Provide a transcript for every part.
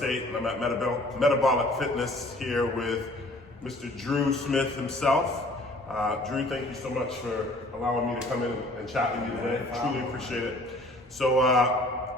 State, and I'm at Metabolic Fitness here with Mr. Drew Smith himself. Drew, thank you so much for allowing me to come in and chat with you today. Truly appreciate it. So,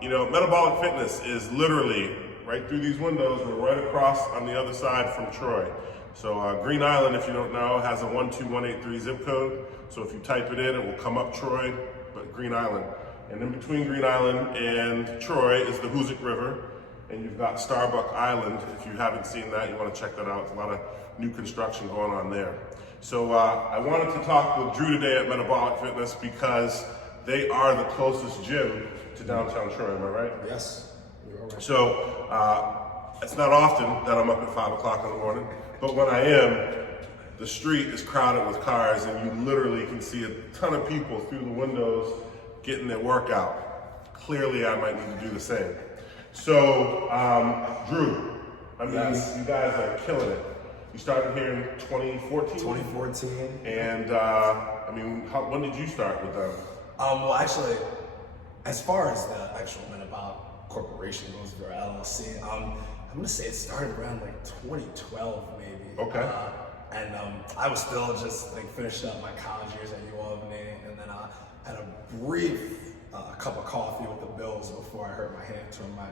Metabolic Fitness is literally right through these windows. We're right across on the other side from Troy. So Green Island, if you don't know, has a 12183 zip code. So if you type it in, it will come up Troy, but Green Island. And in between Green Island and Troy is the Hoosick River. And you've got Starbuck Island. If you haven't seen that, you want to check that out. There's a lot of new construction going on there. So I wanted to talk with Drew today at Metabolic Fitness because they are the closest gym to downtown Troy, am I right? Yes, you're all right. So it's not often that I'm up at 5 o'clock in the morning, but when I am, the street is crowded with cars and you literally can see a ton of people through the windows getting their workout. Clearly, I might need to do the same. So, Drew, Yes. You guys are killing it. You started here in 2014? 2014. And, when did you start with them? Well, actually, as far as the actual Metabolic Corporation goes, or LLC, I'm gonna say it started around like 2012, maybe. Okay. I was still just like finished up my college years at UAlbany, and then I had a brief cup of coffee with the Bills before I hurt my hand, tore my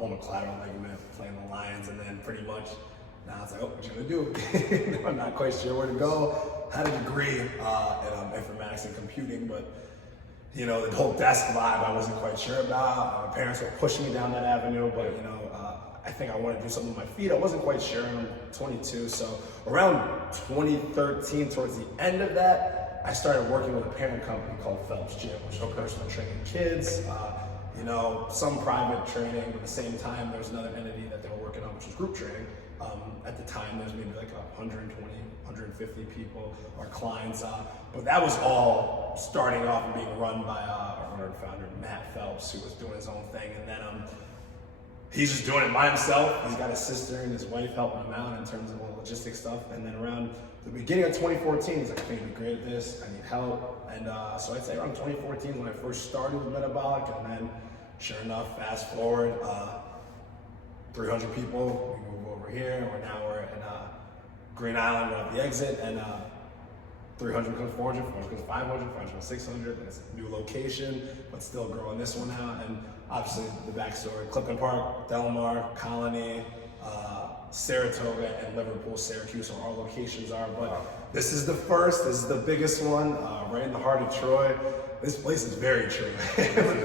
omocollateral ligament playing the Lions, and then pretty much now it's like, oh, what you gonna do? I'm not quite sure where to go. Had a degree in informatics and computing, but the whole desk vibe I wasn't quite sure about. My parents were pushing me down that avenue, but I think I wanted to do something with my feet. I wasn't quite sure. I'm 22, so around 2013, towards the end of that, I started working with a parent company called Phelps Gym, which is personal training kids. Some private training, but at the same time, there was another entity that they were working on, which was group training. At the time, there was maybe like 120, 150 people, our clients. But that was all starting off and being run by our owner and founder, Matt Phelps, who was doing his own thing. And then he's just doing it by himself. He's got his sister and his wife helping him out in terms of all the logistics stuff. And then around the beginning of 2014, he's like, I need to be great at this, I need help. And so I'd say around 2014 when I first started with Metabolic, and then sure enough, fast forward, 300 people, we move over here, and now we're in Green Island, we're at the exit, and 300 becomes 400, 400 becomes 500, 500 becomes 600, and it's a new location, but still growing this one out. And obviously the backstory, Clifton Park, Delmar, Colony, Saratoga, and Liverpool, Syracuse, are our locations are. But this is the first, this is the biggest one, right in the heart of Troy. This place is very Troy.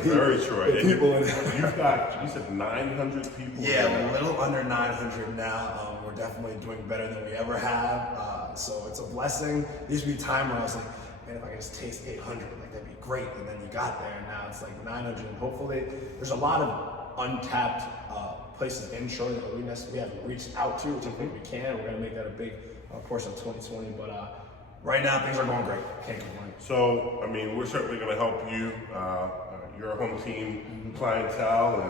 Very Troy. People in you said 900 people? Yeah, a little under 900 now. We're definitely doing better than we ever have. So it's a blessing. There used to be a time where I was like, man, if I could just taste 800, like that'd be great. And then you got there, and now it's like 900. And hopefully, there's a lot of untapped places in Troy that we haven't reached out to, which I think we can. We're gonna make that a big portion of 2020. But right now, things are going great. Can't complain. So, we're certainly going to help you. You're a home team clientele,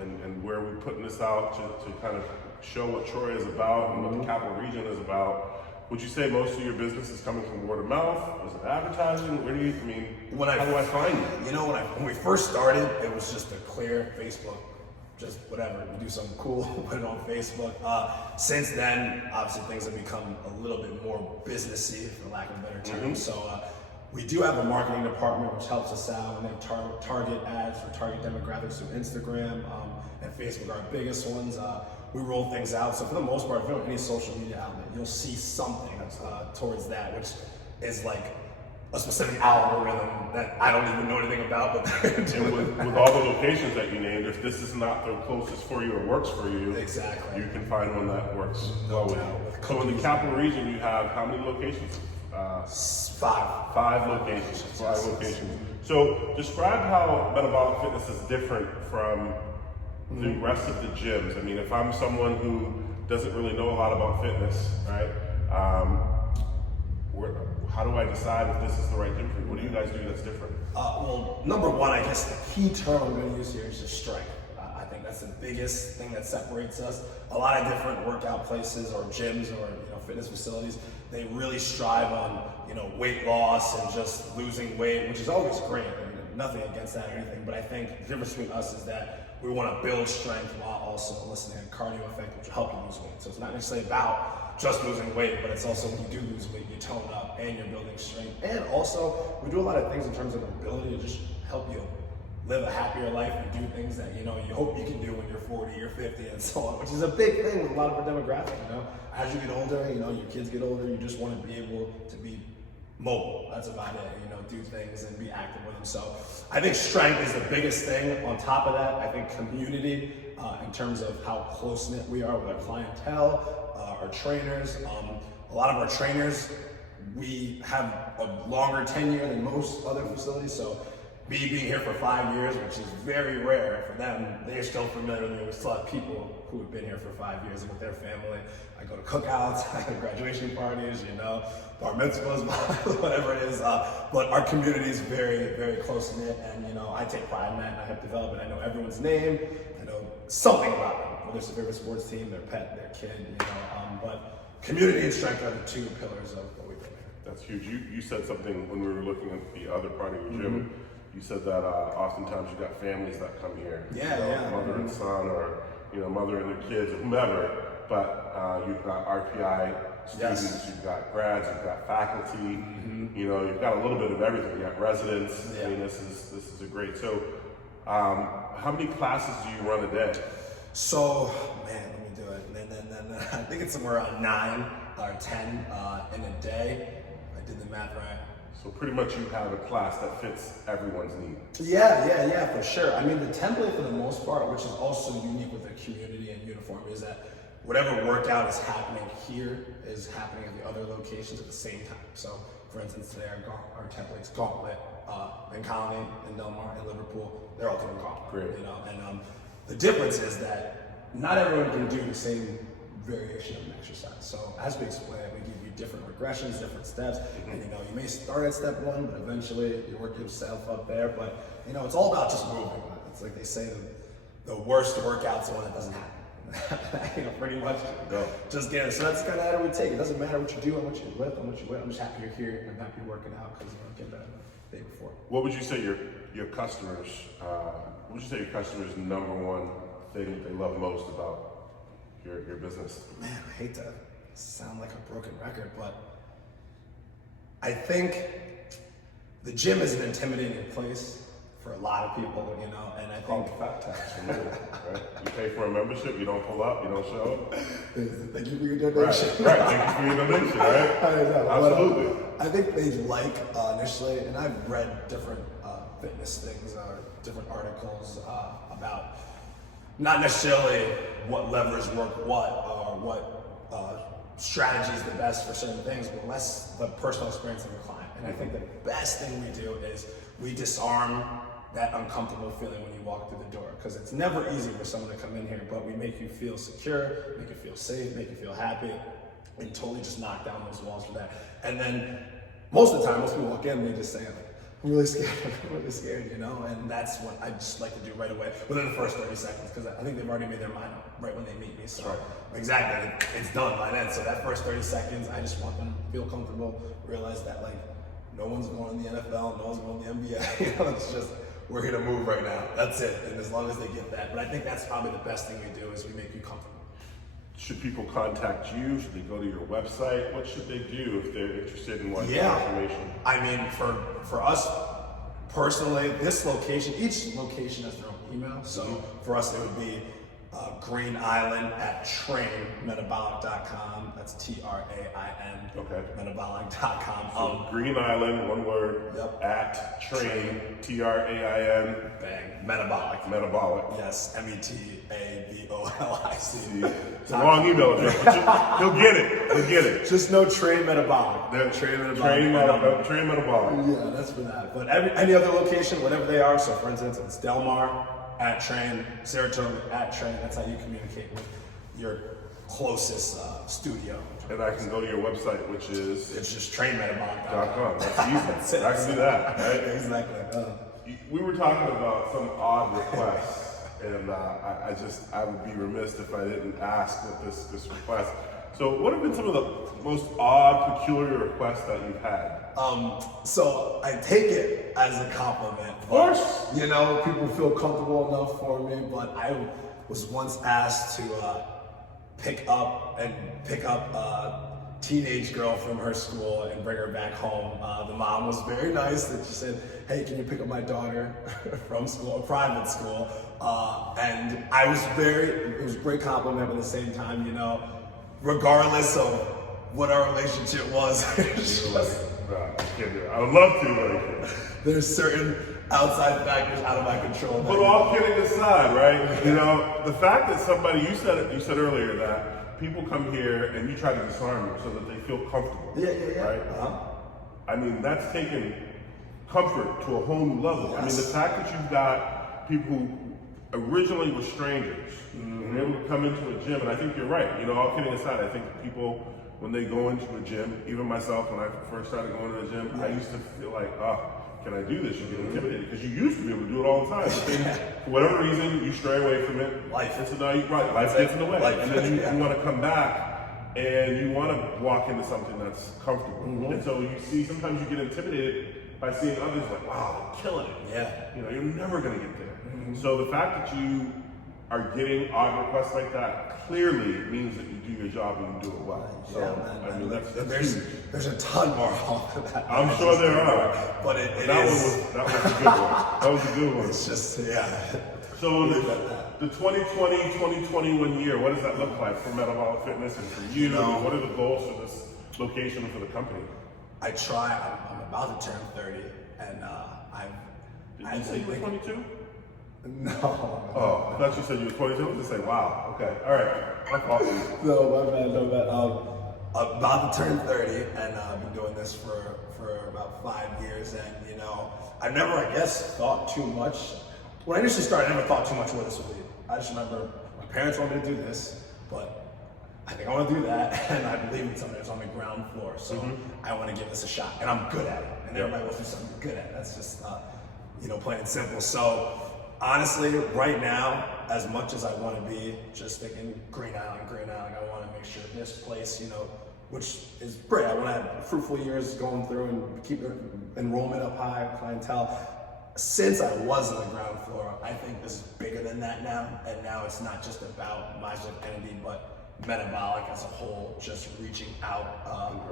and where we're putting this out to kind of show what Troy is about and what the capital region is about. Would you say most of your business is coming from word of mouth? Is it advertising? Where do you, how do I find you? When we first started, it was just a clear Facebook. Just whatever, we do something cool, put it on Facebook. Since then, obviously things have become a little bit more businessy, for lack of a better term. So we do have a marketing department which helps us out, and they target ads for target demographics through Instagram and Facebook are our biggest ones. We roll things out. So for the most part, if you don't have any social media outlet, you'll see something towards that, which is like a specific algorithm that I don't even know anything about. But and with all the locations that you named, if this is not the closest for you or works for you, exactly, you can find one that works well with you. So in the capital region, you have how many locations? Five locations. Five locations. So describe how Metabolic Fitness is different from the rest of the gyms. If I'm someone who doesn't really know a lot about fitness, right? How do I decide if this is the right gym for you? What do you guys do that's different? Well, number one, I guess the key term I'm going to use here is just strength. I think that's the biggest thing that separates us. A lot of different workout places or gyms or fitness facilities, they really strive on weight loss and just losing weight, which is always great. Nothing against that or anything, but I think the difference between us is that we want to build strength while also eliciting a cardio effect, which will help you lose weight. So it's not necessarily about just losing weight, but it's also when you do lose weight, you tone up and you're building strength. And also, we do a lot of things in terms of ability to just help you live a happier life and do things that, you know, you hope you can do when you're 40 or 50 and so on, which is a big thing with a lot of our demographic, you know. As you get older, you know, your kids get older, you just want to be able to be mobile. That's about it, you know, do things and be active with them. So I think strength is the biggest thing. On top of that, I think community, in terms of how close-knit we are with our clientele, our trainers. A lot of our trainers, we have a longer tenure than most other facilities. So me being here for 5 years, which is very rare for them, they're still familiar with me. We still have people who have been here for 5 years and with their family. I go to cookouts, I go to graduation parties, you know, bar mitzvahs, whatever it is. But our community is very, very close knit, and you know, I take pride in that. And I have developed it. I know everyone's name. I know something about them, whether it's a favorite sports team, their pet, their kid, you know. But community and strength are the two pillars of what we do here. That's huge. You said something when we were looking at the other part of your gym. You said that oftentimes you got families that come here. Yeah, you know, yeah. Mother and son, or you know, mother and their kids, or whomever. But you've got RPI students, Yes. you've got grads, you've got faculty. You know, you've got a little bit of everything. You got residents. Yeah. I mean, this is a great. So, how many classes do you run a day? So, man, let me do it. And then I think it's somewhere around 9 or 10 in a day. I did the math right. So pretty much you have a class that fits everyone's need. Yeah, for sure. I mean, the template for the most part, which is also unique with the community and uniform, is that whatever workout is happening here is happening at the other locations at the same time. So, for instance, today our template's gauntlet in Colony, in Del Mar, in Liverpool, they're all doing gauntlet. Great. You know, and the difference is that not everyone can do the same variation of an exercise. So as we explain it, we give you different regressions, different steps, and you know, you may start at step 1, but eventually you work yourself up there. But you know, it's all about just moving. It's like they say, the worst workout's the one that doesn't happen. You know, pretty much just get it. So that's kind of how we take it. It doesn't matter what you do, how much you lift, how much you weigh. I'm just happy you're here and I'm happy you're working out because you know, get better than the day before. What would you say your customers? What would you say your customers' number one thing that they love most about your business? Man, I hate to sound like a broken record, but I think the gym is an intimidating place for a lot of people, you know, and I think fat tax for me, right? You pay for a membership, you don't pull up, you don't show up. Thank you for your donation. Right. Thank you for your donation, right? I know. Absolutely. I think they like initially, and I've read different fitness things or different articles about not necessarily what levers work what or what strategy is the best for certain things, but less the personal experience of the client. And I think the best thing we do is we disarm that uncomfortable feeling when you walk through the door, because it's never easy for someone to come in here, but we make you feel secure, make you feel safe, make you feel happy, and totally just knock down those walls for that. And then most of the time, most people walk in and they just say, I'm really scared, you know? And that's what I just like to do right away, within the first 30 seconds, because I think they've already made their mind up right when they meet me. So exactly, it's done by then. So that first 30 seconds, I just want them to feel comfortable, realize that like, no one's going in the NFL, no one's going in the NBA, you know, it's just, we're here to move right now, that's it. And as long as they get that, but I think that's probably the best thing we do is we make you comfortable. Should people contact you? Should they go to your website? What should they do if they're interested in wanting Yeah. information? I mean, for us personally, this location, each location has their own email. So for us, it would be Green Island at trainmetabolic.com. That's TRAIN. Okay. Metabolic.com. So Green Island, one word, at train, TRAIN, Bang. Metabolic. metabolic. Yes, METABOLIC. It's a long email address, but he'll get it. He'll get it. Just no Train Metabolic. Train Train metabolic. Yeah, that's for that. But any other location, whatever they are, so for instance, it's Del Mar at Train, Saratoga at Train. That's how you communicate with your closest studio. And I can go to your website, which is It's just trainmetabolic.com. .com. That's easy. I can do that, right? Exactly. We were talking about some odd requests, and I would be remiss if I didn't ask what this request. So what have been some of the most odd, peculiar requests that you've had? So I take it as a compliment. Of course. You know, people feel comfortable enough for me, but I was once asked to pick up a teenage girl from her school and bring her back home. The mom was very nice that she said, hey, can you pick up my daughter from school, a private school? And it was a great compliment, but at the same time, you know, regardless of what our relationship was, I would love to. There's certain outside factors out of my control. But all kidding aside, right? You know, the fact that somebody, you said earlier that people come here and you try to disarm them so that they feel comfortable. Yeah. Right? I mean, that's taken comfort to a whole new level. Yes. I mean, the fact that you've got people who originally were strangers and they would come into a gym, and I think you're right. You know, all kidding aside, I think people, when they go into a gym, even myself, when I first started going to the gym, I used to feel like, can I do this? You get intimidated because you used to be able to do it all the time. But then, for whatever reason, you stray away from it. Life. And so now life gets in the way. And then you want to come back and you want to walk into something that's comfortable. And so you see, sometimes you get intimidated by seeing others like, wow, they're killing it. Yeah. You know, you're never going to get there. So the fact that you are getting odd requests like that clearly means that you do your job and you do it well. So, yeah, I mean, that's there's a ton more off of that. I'm sure there are. But that was a good one. That was a good one. It's just, yeah. So the 2020, 2021 year, what does that look like for Metabolic Fitness and for you? And what are the goals for this location and for the company? I'm about to turn 30, and Did you say you were 22? No. Oh, I thought you said you were 22. I was just say, wow. Okay. All right. My fault. No, bad. About to turn 30, and I've been doing this for about 5 years, and you know, I never, I guess, thought too much. When I initially started, I never thought too much where this would lead. I just remember my parents wanted me to do this, but I think I want to do that, and I believe in something that's on the ground floor, so I want to give this a shot, and I'm good at it, and everybody wants to do something good at it. That's just, plain and simple. So honestly, right now, as much as I want to be just thinking Green Island, I want to make sure this place, which is great. I want to have fruitful years going through and keep enrollment up high, clientele. Since I was on the ground floor, I think this is bigger than that now. And now it's not just about Metabolic entity, but Metabolic as a whole, just reaching out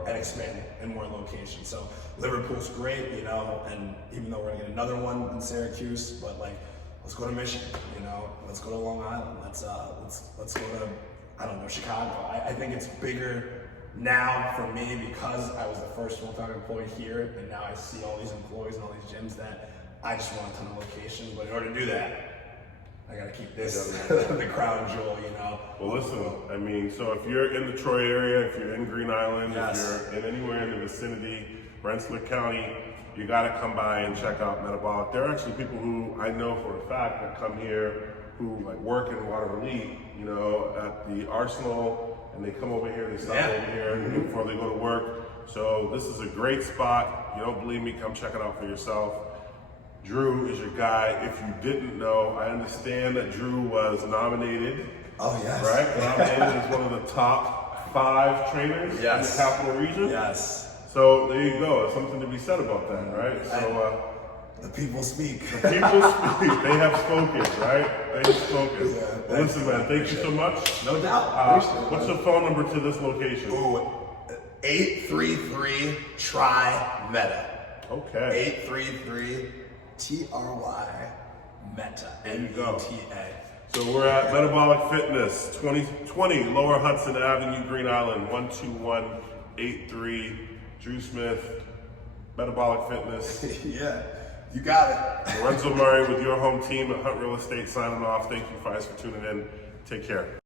and expanding in more locations. So Liverpool's great, and even though we're gonna get another one in Syracuse, but let's go to Michigan, let's go to Long Island, let's go to, I don't know, Chicago. I think it's bigger now for me because I was the first full-time employee here, and now I see all these employees and all these gyms that I just want a ton of locations. But in order to do that, I gotta keep this the crown jewel, Well, listen, I mean, so if you're in the Troy area, if you're in Green Island, Yes. if you're in anywhere in the vicinity, Rensselaer County, you gotta come by and check out Metabolic. There are actually people who I know for a fact that come here who work in Water Elite, at the Arsenal, and they come over here, they stop over here before they go to work. So this is a great spot. You don't believe me, come check it out for yourself. Drew is your guy. If you didn't know, I understand that Drew was nominated. Oh, yes. Right? Nominated as one of the top 5 trainers in the Capital Region. Yes. So there you go. There's something to be said about that, right? So the people speak. The people speak. They have spoken, right? They have spoken. Yeah, listen, man, thank you so much. No doubt. What's the phone number to this location? Ooh, 833-TRY-META. Okay. 833-TRY META. There you go. META. So we're at Metabolic Fitness, 2020 Lower Hudson Avenue, Green Island, 12183. Drew Smith, Metabolic Fitness. Yeah, you got it. Lorenzo Murray with your home team at Hunt Real Estate signing off. Thank you guys for tuning in. Take care.